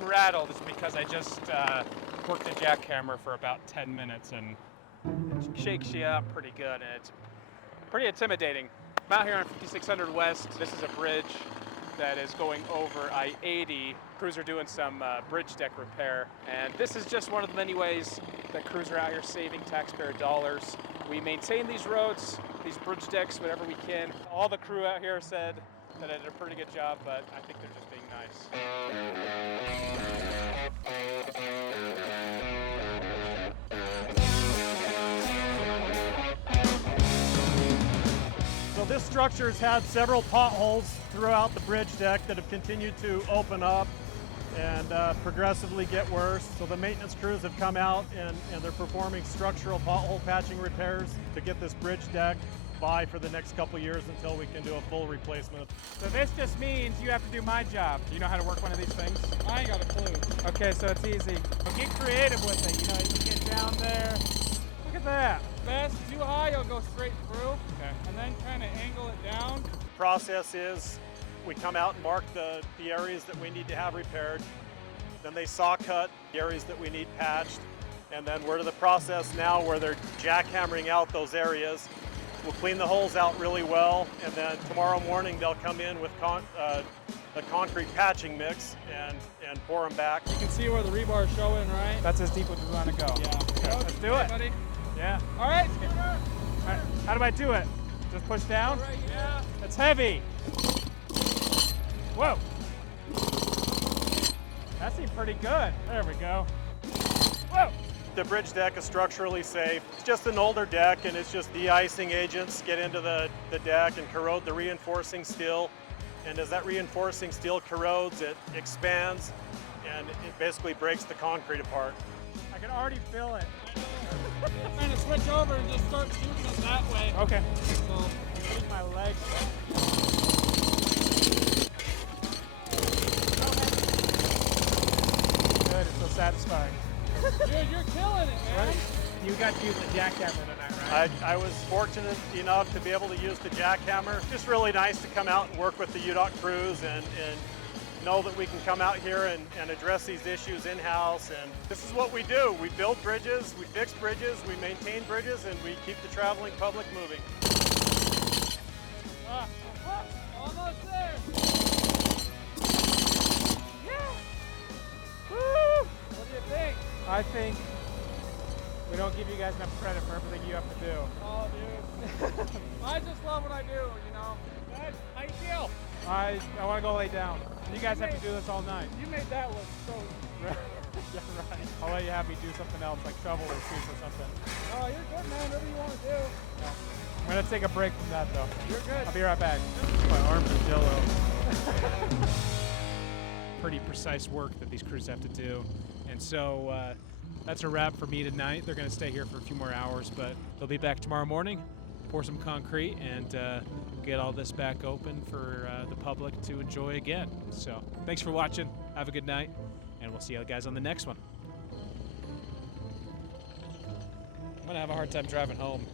I'm rattled is because I just worked a jackhammer for about 10 minutes and it shakes you up pretty good, and it's pretty intimidating. I'm out here on 5600 West. This is a bridge that is going over I-80. Crews are doing some bridge deck repair, and this is just one of the many ways that crews are out here saving taxpayer dollars. We maintain these roads, these bridge decks, whatever we can. All the crew out here said that I did a pretty good job, but I think they're just being nice. So this structure has had several potholes throughout the bridge deck that have continued to open up and progressively get worse. So the maintenance crews have come out and they're performing structural pothole patching repairs to get this bridge deck by for the next couple years until we can do a full replacement. So this just means you have to do my job. Do you know how to work one of these things? I ain't got a clue. Okay, so it's easy. But get creative with it. You know, you can get down there. Look at that. Best, too high, you'll go straight through. Okay. And then kind of angle it down. The process is we come out and mark the areas that we need to have repaired. Then they saw cut the areas that we need patched. And then we're to the process now where they're jackhammering out those areas. We'll clean the holes out really well, and then tomorrow morning they'll come in with a concrete patching mix and pour them back. You can see where the rebar is showing, right? That's as deep as we want to go. Yeah. Okay, let's do it. Buddy. Yeah. All right, skipper. All right. How do I do it? Just push down? Right, yeah. It's heavy. Whoa. That seemed pretty good. There we go. Whoa. The bridge deck is structurally safe. It's just an older deck, and it's just de-icing agents get into the deck and corrode the reinforcing steel. And as that reinforcing steel corrodes, it expands and it basically breaks the concrete apart. I can already feel it. Trying to switch over and just start shooting it that way. Okay. So, I'm putting my legs. Good, it's so satisfying. dude, you're killing it, man. You got to use the jackhammer tonight, right? I was fortunate enough to be able to use the jackhammer. Just really nice to come out and work with the UDOT crews and know that we can come out here and address these issues in-house. And this is what we do. We build bridges, we fix bridges, we maintain bridges, and we keep the traveling public moving. Almost there. Yeah! Woo! What do you think? I think we don't give you guys enough credit for everything you have to do. Oh, dude. I just love what I do, you know. Guys, how you feel? I want to go lay down. You guys have to do this all night. You made that look so Yeah, right. I'll let you have me do something else, like shovel or sweep or something. Oh, you're good, man. Whatever you want to do. Yeah. I'm going to take a break from that, though. You're good. I'll be right back. My arms are jello. Pretty precise work that these crews have to do. And so that's a wrap for me tonight. They're going to stay here for a few more hours, but they'll be back tomorrow morning, pour some concrete, and get all this back open for the public to enjoy again. So thanks for watching. Have a good night, and we'll see you guys on the next one. I'm going to have a hard time driving home.